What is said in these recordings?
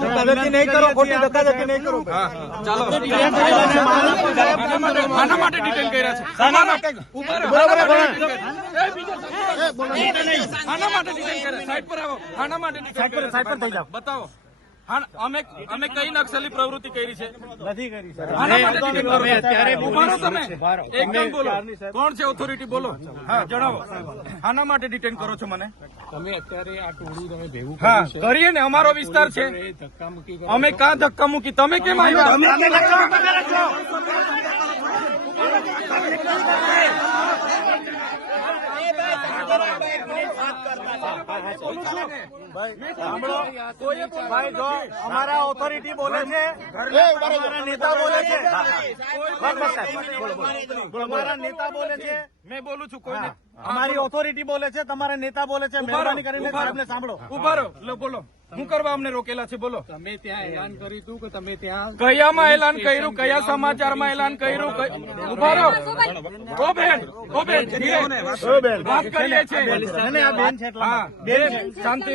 ધક્કાધક્કી નહીં કરો, ખોટી ધક્કાધક્કી નહીં કરો. ચાલો આના માટે ડિટેન કર્યા છે. આના માટે ડિટેન કર્યા. સાઈડ પર આવો. આના માટે સાઈડ પર થઈ જાઓ. બતાવો. અમે કઈ નક્સલી પ્રવૃત્તિ કરી છે? નથી કરી સર. આના માટે ડિટેન કરો. ઉભા રહો તમે. એકદમ બોલો. કોણ છે ઓથોરિટી? બોલો. હા જણાવો. આના માટે ડિટેન કરો છો મને? તમે અત્યારે આ ટોળું તમે ભેગું હા કરીએ ને, અમારો વિસ્તાર છે. ધક્કા મૂકી અમે કાં ધક્કા મૂકી? તમે કેમ આવ્યા? ભાઈ જો અમારા ઓથોરિટી બોલે છે, અમારા નેતા બોલે છે, અમારા નેતા બોલે છે, મેં બોલું છું કોઈને. અમારી ઓથોરિટી બોલે છે, તમારા નેતા બોલે છે. મહેરબાની કરીને સાહેબને સાંભળો. ઉભા રહો. લો બોલો. શું કરવા અમને રોકેલા છે? બોલો. તમે ત્યાં એલાન કર્યું હતું કે તમે ત્યાં કયામાં એલાન કર્યું? કયા સમાચારમાં એલાન કર્યું? ઉભા રહો. ઓ બેન, ઓ બેન, વાત કરીએ છીએ. આ બેન છે એટલા હા બેન, શાંતિ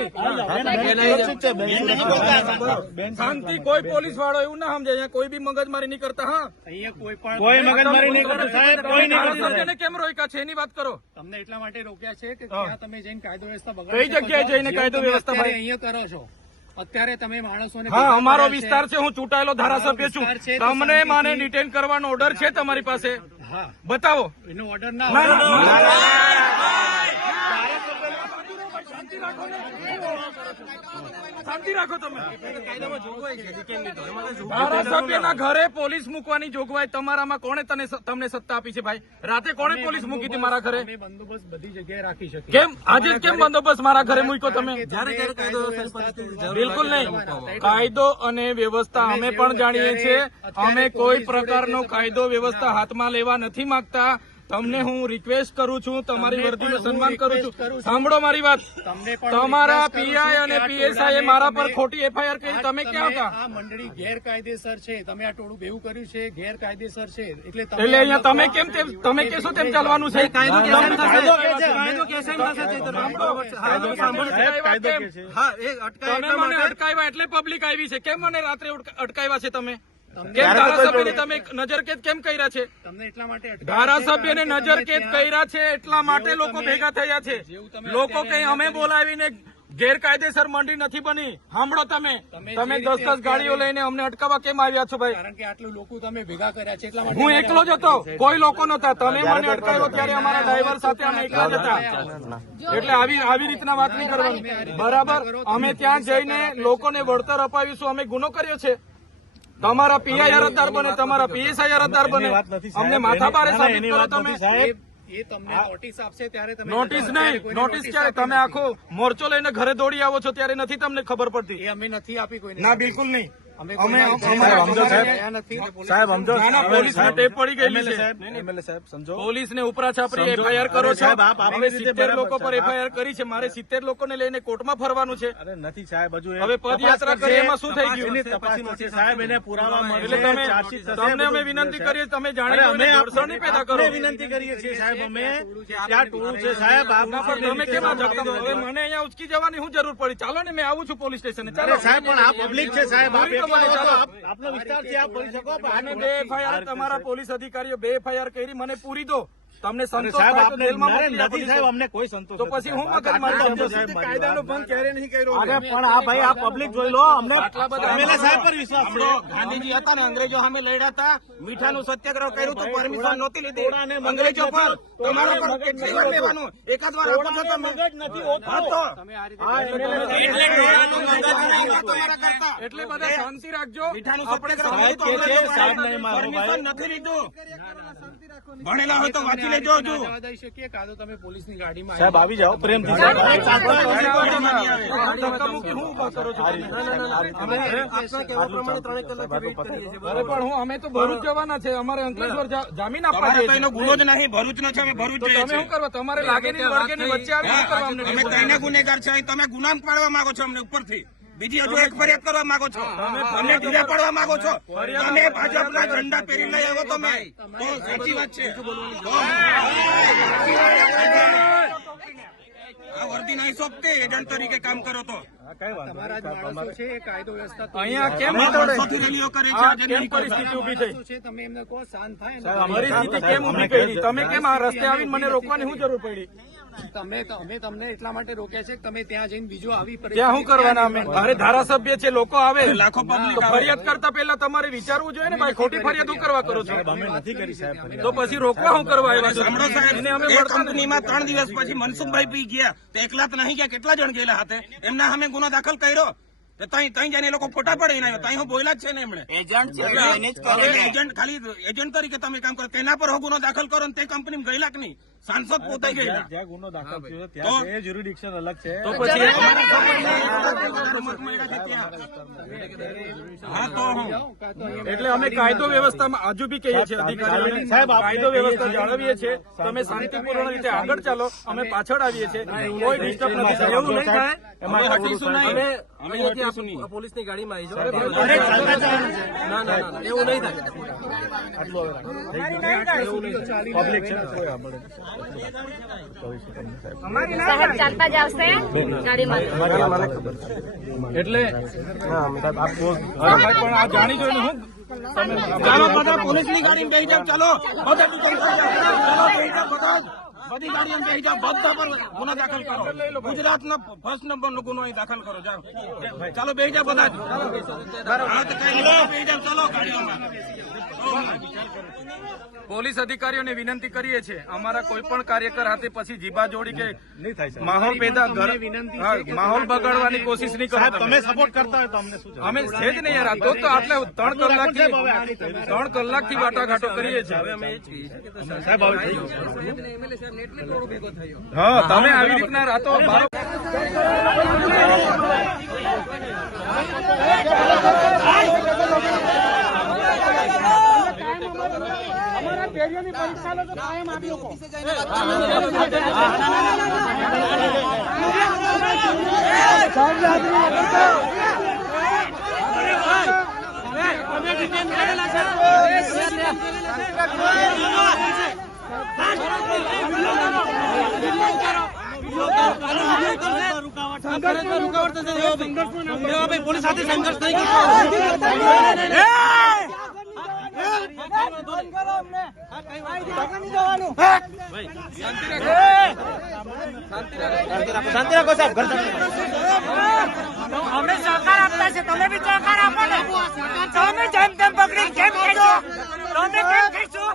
શાંતિ. કોઈ પોલીસ વાળો એવું ના સમજે, અહીંયા કોઈ બી મગજમારી નહીં કરતા. હા અહીંયા કોઈ મગજમારી નહીં કરતું સાહેબ, કોઈ નહીં કરતું. ધારાસભ્યને કેમ રોક્યા છે એની વાત કરો. તમને એટલા માટે રોક્યા છે કે ત્યાં તમે જઈને કાયદો વ્યવસ્થા કઈ બગાડી જગ્યાએ જઈને કાયદો વ્યવસ્થા અત્યારે ભાઈ? અહીંયા કરો છો. અત્યારે તમે માણસોને હા અમારો વિસ્તાર છે. હું ચૂંટાયેલો ધારાસભ્ય છું. તમને મને ડિટેન કરવાનો ઓર્ડર છે તમારી પાસે? હા બતાવો. એનો ઓર્ડર ના હોય. શાંતિ રાખો તમે. ધારાસભ્યના ઘરે પોલીસ મૂકવાની જોગવાઈ તમારામાં કોણે તમને સત્તા આપી છે ભાઈ? રાતે કોણે પોલીસ મૂકી હતી મારા ઘરે? અમે બંદોબસ્ત બધી જગ્યાએ રાખી શકીએ. કેમ આજે જ કેમ બંદોબસ્ત મારા ઘરે મૂક્યો તમે? બિલકુલ નહીં. કાયદો અને વ્યવસ્થા અમે પણ જાણીએ છીએ. અમે કોઈ પ્રકારનો કાયદો વ્યવસ્થા હાથમાં લેવા નથી માંગતા. તમને હું રિક્વેસ્ટ કરું છું, તમારી વર્દીનું સન્માન કરું છું. સાંભળો મારી વાત. તમારા પીઆઈ અને પીએસઆઈ મારા પર ખોટી એફઆઈઆર કરી. તમે ક્યાં હતા? આ મંડળી ગેરકાયદેસર છે. તમે આ ટોળું ભેગું કર્યું છે, ગેરકાયદેસર છે. એટલે અહીંયા તમે કેમ તમે કેશો તેમ ચાલવાનું છે? તમે મને અટકાવ્યા એટલે પબ્લિક આવી છે. કેમ મને રાત્રે અટકાવ્યા છે તમે? કેમ ધારાસભ્યને તમે નજરકેદ કેમ કર્યા છે? તમને એટલા માટે ધારાસભ્યને નજરકેદ કર્યા છે એટલા માટે લોકો ભેગા થયા છે. લોકો કઈ અમે બોલાવીને ગેરકાયદેસર મંડી નથી બની. સાંભળો તમે 10 ગાડીઓ લઈને અમને અટકાવવા કેમ આવ્યા છો ભાઈ? કારણ કે આટલું લોકો તમે ભેગા કર્યા છે એટલા માટે. હું એકલો જ હતો, કોઈ લોકો નતા. તમે મને અટકાવ્યો ત્યારે અમારા ડ્રાઈવર સાથે અમે એકલા જ હતા. એટલે આવી રીતના વાત નહીં કરવાની. બરાબર. અમે ત્યાં જઈને લોકોને વળતર અપાવીશું. અમે ગુનો કર્યો છે? તમારા પીઆઈ અરજદાર બને, તમારા પીએસઆઈ અરજદાર બને. અમને માથાભારે સાબિત કરો તમે. એ તમને નોટિસ આપશે ત્યારે તમે નોટિસ નહીં. નોટિસ ક્યારે? તમે આખો મોરચો લઈને ઘરે દોડી આવો છો ત્યારે નથી તમને ખબર પડતી? એ અમે નથી આપી કોઈને. ના બિલકુલ નહીં. અમે સાહેબ સમજો. પોલીસને ટેપ પડી ગયેલી છે. એમએલએ સાહેબ સમજો. પોલીસને ઉપરા છાપરી એફઆઈઆર કરો છો. હવે 70 લોકો પર એફઆઈઆર કરી છે. મારે 70 લોકોને લઈને કોર્ટમાં ફરવાનું છે. અરે નથી સાહેબ, હજુ હવે પદયાત્રા કરી એમાં શું થઈ ગયું? તપાસ થશે સાહેબ, એને પુરાવા એટલે મળશે. તમને અમે વિનંતી કરીએ, તમે જાણી અમે દોડસણ નહીં પેદા કરો. વિનંતી કરીએ છીએ સાહેબ. અમે ત્યાં ટોળું છે સાહેબ. તમે કેમ આ ધક્કા? હવે મને અહીંયા ઉચકી જવાની શું જરૂર પડી? ચાલો ને, મેં આવું છું પોલીસ સ્ટેશને. ચાલો સાહેબ, પણ આ પબ્લિક છે સાહેબ. ચાલો. આપનો વિસ્તાર છે, આપ કરી શકો. આને 2 એફઆઈઆર તમારા પોલીસ અધિકારીઓ 2 એફઆઈઆર કરી. મને પૂરી દો. તમને સંતોષ સાહેબ થાય તો આપને જેલમાં મોકલી આપો. નથી સાહેબ, અમને કોઈ સંતોષ તો પછી હું મગજ મારી કાયદાનો ભંગ ક્યારે નહીં કર્યો. અરે પણ આ ભાઈ, આ પબ્લિક જોઈ લો. અમને એમએલએ સાહેબ પર વિશ્વાસ છે. ગાંધીજી હતા ને, અંગ્રેજો સામે લડ્યા હતા, મીઠાનું સત્યાગ્રહ કર્યું તો પરમિશન નહોતી લીધી અંગ્રેજો પર. તમારા પર કેટલી વાર લેવાનું? એકાદ વાર આપો છો તમે. એટલે બધા શાંતિ રાખજો. મીઠાનું આપણે પરમિશન નથી લીધું. ભણેલા હોય તો વાંચી લેજો. હજુ જવા દઈ શકીએ કાં તો તમે પોલીસની ગાડીમાં સાહેબ આવી જાઓ પ્રેમથી. અરે પણ અમે તો ભરૂચ જવાના છે. અમારે અંકલેશ્વર જામીન આપવા તમારે તો એનો ગુનો જ નહીં. ભરૂચ નો છે, અમે ભરૂચ જઈએ તમે શું કરવા? તમારે લાગે નહીં વળગે ની વચ્ચે આવી શું કરવા? અમે કઈને ગુનેગાર છે? તમે ગુનામ પાડવા માંગો છો અમને ઉપરથી. બીજી હજુ એક ફરિયાદ કરવા માંગો છો? અમને ઢીલા પાડવા માંગો છો? તમે ભાજપના ઝંડા પહેરી લઈ આવો તમે તો સાચી વાત છે. આ વર્દી નહીં સોંપતે, એજન્ટ તરીકે કામ કરો તો તમારા જ માણસો છે એ કાયદો વ્યવસ્થા તોડી અહીંયા કેમ અમે તોડે? વર્ષોથી રેલીઓ કરે છે, આ આજે કેમ નહીં કરતા. પરિસ્થિતિ ઊભી થઈ? માણસો છે, તમે એમને કહો શાંત થાય ને. અમારી સ્થિતિ કેમ ઊભી કરી? તમે કેમ આ રસ્તે આવીને મને રોકવાની શું જરૂર પડી? અમે તમને એટલા માટે રોક્યા છે કે તમે ત્યાં જઈને બીજું આવી ત્યાં શું કરવાના અમે? અરે ધારાસભ્ય છે, લોકો આવે લાખો public તો ફરિયાદ કરતા પહેલા તમારે વિચારવું જોઈએ ને ભાઈ, ખોટી ફરિયાદ શું કરવા કરો છો? અમે નથી કરી સાહેબ. તો પછી રોકવા શું કરવા આવ્યા છો? સાંભળો સાહેબ, એને અમે એ મળતા નથી. કંપનીમાં 3 દિવસ પછી મનસુખભાઈ પી ગયા તો એકલા તો નહીં ગયા, કેટલા જણ ગયેલા હાથે? એમના સામે ગુનો દાખલ કર્યો તો તઈ જઈને એ લોકો ફોટા પડે એના તઈ હું બોલ્યા જ છે ને એમણે એજન્ટ ખાલી એજન્ટ તરીકે તમે કામ કરો, તેના પર ગુનો દાખલ કરો ને તે કંપનીમાં ગયેલા કે નહીં? સાંસદ પોતે ગયેલા. જ્યાં ગુનો દાખલ થયો છે ત્યાં એ જ્યુરિડિક્શન અલગ છે. તો પછી હા તો હું એટલે અમે કાયદો વ્યવસ્થામાં હજુ બી કહીએ છીએ અધિકારીઓને, સાહેબ, આપણે કાયદો વ્યવસ્થા જાળવીએ છીએ, તમે શાંતિપૂર્ણ રીતે આગળ ચાલો, અમે પાછળ આવીએ છીએ, કોઈ ડિસ્ટર્બ નથી થાય. એવું નહીં થાય. અમે હટીશું નહીં. અમે હટીશું નહીં. પોલીસની ગાડીમાં આવી અરે, ચાલતા ચાલતા. ના ના ના એવું નહીં થાય. આટલું પબ્લિક છે ને કોઈ આપણે. સાહેબ ચાલતા જ આવશે ગાડીમાં. એટલે પણ આ જાણી જોઈને હું ચાલો બધા પોલીસની ગાડીમાં બેસી જાઓ, ચાલો બધા ચાલો બેસી જાઓ, બધા બધી ગાડીમાં બેસી જાઓ, બધા પર ગુનો દાખલ કરો. ગુજરાતનો ફર્સ્ટ નંબરનો ગુનો અહીં દાખલ કરો. જાઓ ચાલો બેસી જાઓ બધા જ. હા, તો કઈ નહીં, બેસી જાઓ, ચાલો ગાડીઓમાં. પોલીસ અધિકારીઓને વિનંતી કરીએ છીએ, અમારા કોઈ પણ કાર્યકર હાથે પછી જીભા જોડી કે નહીં થાય સાહેબ. માહોલ પેદા હા, માહોલ બગાડવાની કોશિશ નહીં કરો. સાહેબ તમે સપોર્ટ કરતા હોય તો અમને શું છે? અમે છે જ નહીં યાર, આ તો આટલે 3 કલાકથી 3 કલાકથી વાટાઘાટો કરીએ છીએ. સાહેબ હવે થઈ ગયું. હા, તમે આવી રીતના રાતો બારો પોલીસ સાથે સંઘર્ષ થઈ શાંતિ રાખો સાહેબ. અમે સહકાર આપતા છે, તમે બી સહકાર આપો ને. તમે જેમ તેમ પકડી કેમ ખેંચો, તમે કેમ ખેંચો?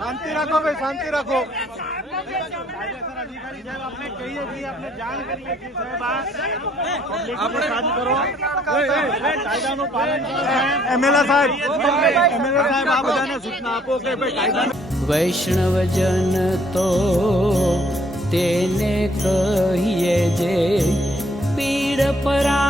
શાંતિ રાખો ભાઈ, શાંતિ રાખો. અધિકારી સાહેબ આપણે કહીએ છીએ, આપણે જાણ કરીએ છીએ સાહેબ, આપણે શાંત કરો, કાયદાનું પાલન કરો. એમએલએ સાહેબ આ બધાને સૂચના આપો કે ભાઈ કાયદાનું. વૈષ્ણવજન તો તેને કહીએ જે પીડ પરા